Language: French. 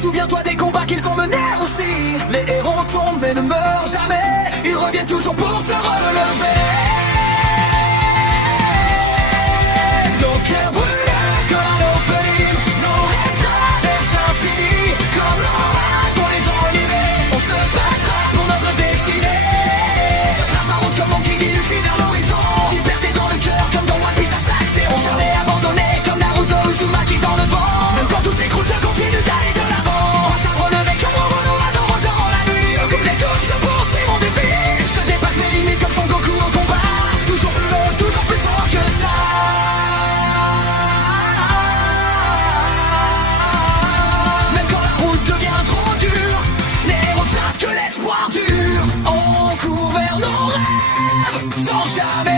Souviens-toi des combats qu'ils ont menés aussi. Les héros tombent mais ne meurent jamais. Ils reviennent toujours pour se relever. Nos cœurs brûlent comme nos pays. Nos rêves traversent l'infini. Comme l'orage pour les enlever. On se battra pour notre destinée. Je trace ma route comme mon qui dit du fil vers l'horizon. Liberté dans le cœur comme dans One Piece à chaque séance. Jamais abandonné comme Naruto Uzumaki dans le vent. Même quand tout s'écroule je continue d'aller de l'avant. Trois sabres levés comme Orono Azoro dans la nuit. Je coupe les touches, je poursuis mon défi. Je dépasse mes limites comme Son Goku au combat. Toujours plus haut, toujours plus fort que ça. Même quand la route devient trop dure, les héros savent que l'espoir dure. On court vers nos rêves sans jamais